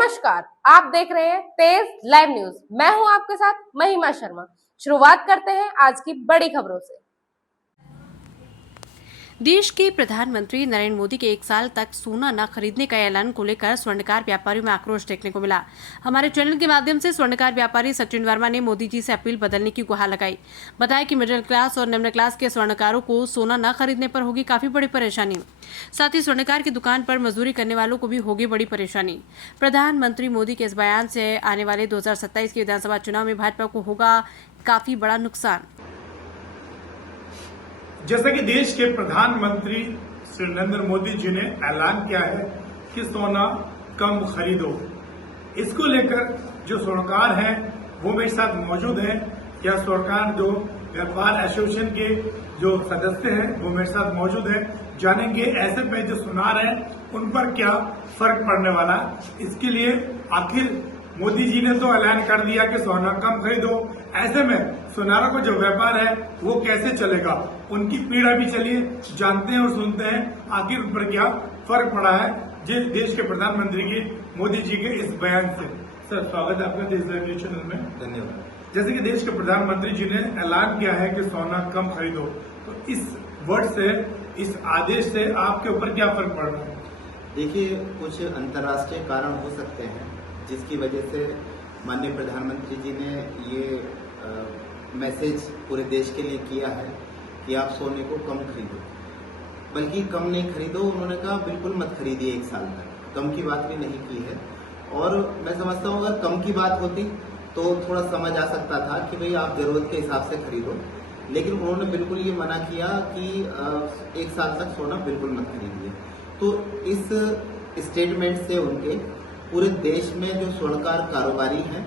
नमस्कार, आप देख रहे हैं तेज लाइव न्यूज। मैं हूं आपके साथ महिमा शर्मा। शुरुआत करते हैं आज की बड़ी खबरों से। देश के प्रधानमंत्री नरेंद्र मोदी के 1 साल तक सोना न खरीदने का ऐलान को लेकर स्वर्णकार व्यापारियों में आक्रोश देखने को मिला। हमारे चैनल के माध्यम से स्वर्णकार व्यापारी सचिन वर्मा ने मोदी जी से अपील बदलने की गुहार लगाई। बताया कि मिडिल क्लास और निम्न क्लास के स्वर्णकारों को सोना न खरीदने पर होगी काफी बड़ी परेशानी। साथ ही स्वर्णकार की दुकान पर मजदूरी करने वालों को भी होगी बड़ी परेशानी। प्रधानमंत्री मोदी के इस बयान से आने वाले 2027 के विधानसभा चुनाव में भाजपा को होगा काफी बड़ा नुकसान। जैसा कि देश के प्रधानमंत्री श्री नरेंद्र मोदी जी ने ऐलान किया है कि सोना कम खरीदो, इसको लेकर जो स्वर्णकार हैं वो मेरे साथ मौजूद हैं। या स्वर्णकार जो व्यापार एसोसिएशन के जो सदस्य हैं वो मेरे साथ मौजूद हैं। जानेंगे ऐसे में जो सुनार हैं उन पर क्या फर्क पड़ने वाला है। इसके लिए आखिर मोदी जी ने तो ऐलान कर दिया कि सोना कम खरीदो, ऐसे में सुनारों का जो व्यापार है वो कैसे चलेगा, उनकी पीड़ा भी चलिए जानते हैं और सुनते हैं आखिर उन पर क्या फर्क पड़ा है जिस देश के प्रधानमंत्री के मोदी जी के इस बयान से। सर, स्वागत है आपका देश लाइव न्यूज चैनल में। धन्यवाद। जैसे कि देश के प्रधानमंत्री जी ने ऐलान किया है कि सोना कम खरीदो, तो इस वर्ड से, इस आदेश से आपके ऊपर क्या फर्क पड़ रहा है? देखिए, कुछ अंतर्राष्ट्रीय कारण हो सकते हैं जिसकी वजह से माननीय प्रधानमंत्री जी ने ये मैसेज पूरे देश के लिए किया है कि आप सोने को कम खरीदो। बल्कि कम नहीं खरीदो, उन्होंने कहा बिल्कुल मत खरीदिए 1 साल तक। कम की बात भी नहीं की है। और मैं समझता हूँ अगर कम की बात होती तो थोड़ा समझ आ सकता था कि भाई आप जरूरत के हिसाब से खरीदो, लेकिन उन्होंने बिल्कुल ये मना किया कि 1 साल तक सोना बिल्कुल मत खरीदिए। तो इस स्टेटमेंट से उनके पूरे देश में जो स्वर्णकार कारोबारी हैं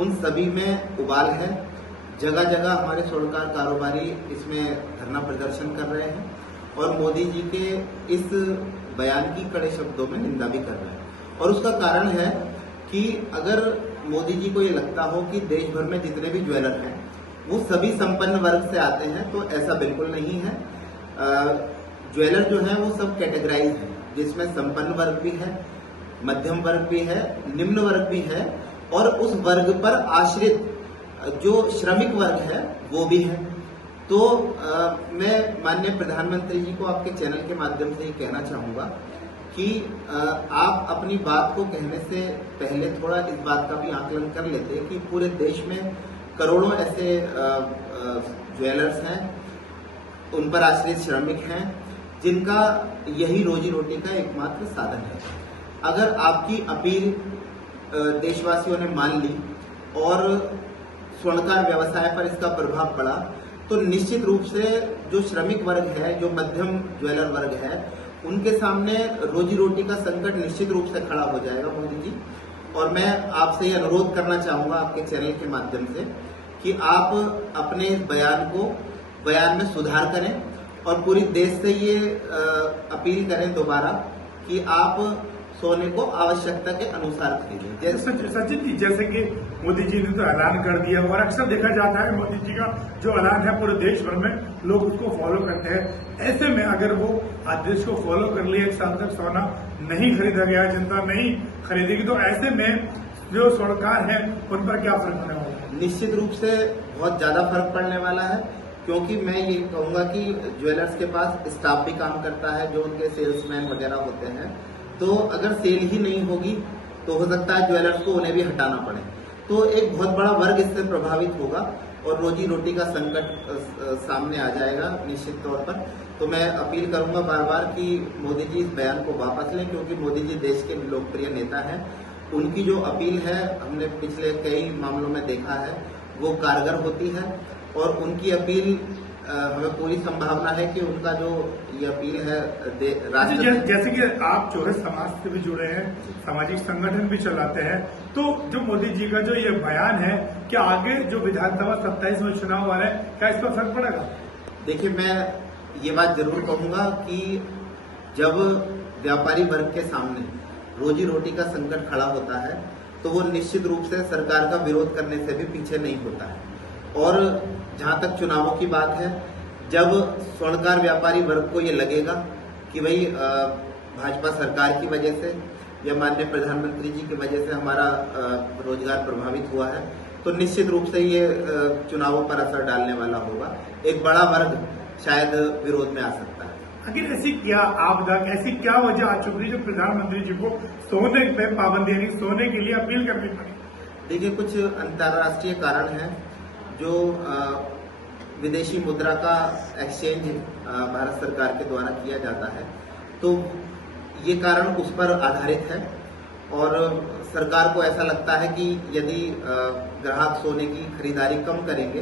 उन सभी में उबाल है। जगह जगह हमारे स्वर्णकार कारोबारी इसमें धरना प्रदर्शन कर रहे हैं और मोदी जी के इस बयान की कड़े शब्दों में निंदा भी कर रहे हैं। और उसका कारण है कि अगर मोदी जी को ये लगता हो कि देश भर में जितने भी ज्वेलर हैं वो सभी संपन्न वर्ग से आते हैं, तो ऐसा बिल्कुल नहीं है। ज्वेलर जो है वो सब कैटेगराइज है, जिसमें संपन्न वर्ग भी है, मध्यम वर्ग भी है, निम्न वर्ग भी है और उस वर्ग पर आश्रित जो श्रमिक वर्ग है वो भी है। तो मैं माननीय प्रधानमंत्री जी को आपके चैनल के माध्यम से ये कहना चाहूंगा कि आप अपनी बात को कहने से पहले थोड़ा इस बात का भी आकलन कर लेते कि पूरे देश में करोड़ों ऐसे ज्वेलर्स हैं, उन पर आश्रित श्रमिक हैं जिनका यही रोजी रोटी का एकमात्र साधन है। अगर आपकी अपील देशवासियों ने मान ली और स्वर्णकार व्यवसाय पर इसका प्रभाव पड़ा तो निश्चित रूप से जो श्रमिक वर्ग है, जो मध्यम ज्वेलर वर्ग है, उनके सामने रोजी रोटी का संकट निश्चित रूप से खड़ा हो जाएगा मोदी जी। और मैं आपसे ये अनुरोध करना चाहूंगा आपके चैनल के माध्यम से कि आप अपने इस बयान में सुधार करें और पूरी देश से ये अपील करें दोबारा कि आप सोने को आवश्यकता के अनुसार खरीदें। सचिन जी, जैसे कि मोदी जी ने तो ऐलान कर दिया और अक्सर देखा जाता है मोदी जी का जो ऐलान है पूरे देश भर में लोग उसको फॉलो करते हैं। ऐसे में अगर वो आदेश को फॉलो कर लिए 1 साल तक सोना नहीं खरीदा गया, जनता नहीं खरीदेगी, तो ऐसे में जो स्वर्णकार है उन पर क्या फर्क पड़ने वाला है? निश्चित रूप से बहुत ज्यादा फर्क पड़ने वाला है, क्योंकि मैं ये कहूंगा कि ज्वेलर्स के पास स्टाफ भी काम करता है, जो उनके सेल्समैन वगैरह होते हैं। तो अगर सेल ही नहीं होगी तो हो सकता है ज्वेलर्स को उन्हें भी हटाना पड़े। तो एक बहुत बड़ा वर्ग इससे प्रभावित होगा और रोजी रोटी का संकट सामने आ जाएगा निश्चित तौर पर। तो मैं अपील करूंगा बार बार कि मोदी जी इस बयान को वापस लें, क्योंकि मोदी जी देश के लोकप्रिय नेता हैं। उनकी जो अपील है हमने पिछले कई मामलों में देखा है वो कारगर होती है और उनकी अपील हमें पूरी संभावना है कि उनका जो ये अपील है जैसे कि आप जो है समाज से भी जुड़े हैं, सामाजिक संगठन भी चलाते हैं, तो जो मोदी जी का जो ये बयान है क्या आगे जो विधानसभा 27 में चुनाव आ रहे हैं क्या इस पर फर्क पड़ेगा? देखिए, मैं ये बात जरूर कहूंगा कि जब व्यापारी वर्ग के सामने रोजी रोटी का संकट खड़ा होता है तो वो निश्चित रूप से सरकार का विरोध करने से भी पीछे नहीं होता है। और जहां तक चुनावों की बात है, जब स्वर्णकार व्यापारी वर्ग को ये लगेगा कि भाई भाजपा सरकार की वजह से या माननीय प्रधानमंत्री जी की वजह से हमारा रोजगार प्रभावित हुआ है, तो निश्चित रूप से ये चुनावों पर असर डालने वाला होगा। एक बड़ा वर्ग शायद विरोध में आ सकता है। आखिर ऐसी क्या आपदा, ऐसी क्या वजह आ चुकी है जो प्रधानमंत्री जी को सोने पे पाबंदी यानी सोने के लिए अपील करनी पड़ी? देखिए, कुछ अंतर्राष्ट्रीय कारण हैं जो विदेशी मुद्रा का एक्सचेंज भारत सरकार के द्वारा किया जाता है, तो ये कारण उस पर आधारित है और सरकार को ऐसा लगता है कि यदि ग्राहक सोने की खरीदारी कम करेंगे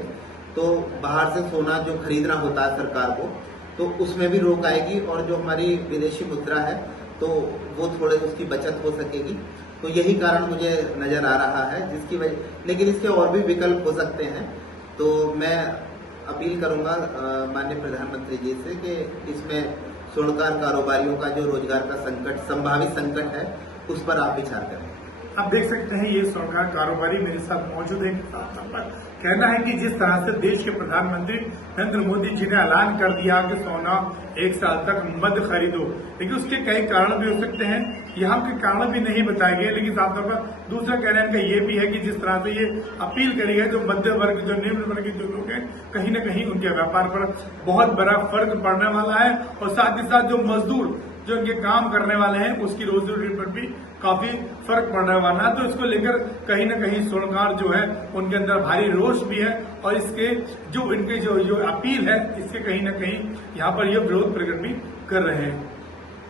तो बाहर से सोना जो खरीदना होता है सरकार को, तो उसमें भी रोक आएगी और जो हमारी विदेशी मुद्रा है तो वो थोड़े उसकी बचत हो सकेगी। तो यही कारण मुझे नजर आ रहा है जिसकी वजह, लेकिन इसके और भी विकल्प हो सकते हैं। तो मैं अपील करूंगा माननीय प्रधानमंत्री जी से कि इसमें स्वर्णकार कारोबारियों का जो रोजगार का संकट, संभावित संकट है, उस पर आप विचार करें। आप देख सकते हैं ये स्वर्णकार कारोबारी मेरे साथ मौजूद है। कहना है कि जिस तरह से देश के प्रधानमंत्री नरेंद्र मोदी जी ने ऐलान कर दिया कि सोना 1 साल तक मत खरीदो, लेकिन उसके कई कारण भी हो सकते हैं, यहाँ के कारण भी नहीं बताए गए। लेकिन साफ तौर पर दूसरा कहना इनका ये भी है कि जिस तरह से ये अपील करी है, जो मध्य वर्ग, जो निम्न वर्ग के जो लोग हैं, कहीं न कहीं उनके व्यापार पर बहुत बड़ा फर्क पड़ने वाला है और साथ ही साथ जो मजदूर जो इनके काम करने वाले हैं उसकी रोजी रोटी पर भी काफी फर्क पड़ने वाला है। तो इसको लेकर कहीं न कहीं स्वर्णकार जो है उनके अंदर भारी रोष भी है और इसके जो इनके जो अपील है इसके कहीं न कहीं यहाँ पर ये विरोध प्रकट भी कर रहे हैं।